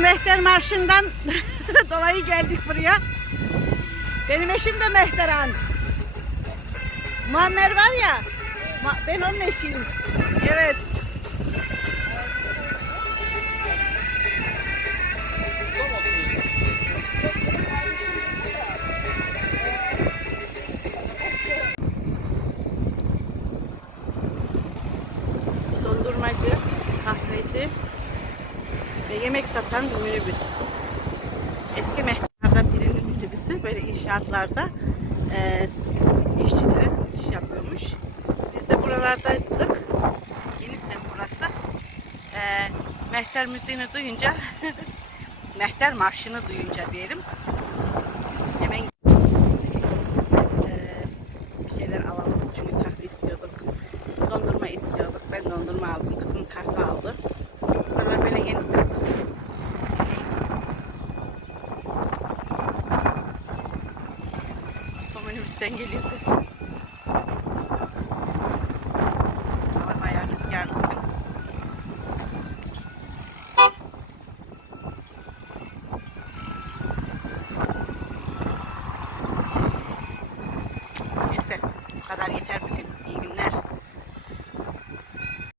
Mehter Marşı'ndan dolayı geldik buraya. Benim eşim de Mehteran. Muammer var ya, ben onun eşiyim. Yemek satan minibüs. Eski mehtarlardan birinin minibüsü böyle inşaatlarda e, işçilere satış yapıyormuş. Biz de buralardaydık. Yeni sem burası. E, mehter müziğini duyunca mehter marşını duyunca diyelim. Hemen e, bir şeyler alalım çünkü kahve istiyorduk. Dondurma istiyorduk. Ben dondurma aldım. Kızım kahve aldı. Minibüsten geliyor ses. Bayağı rüzgarlı bugün. Neyse bu kadar yeter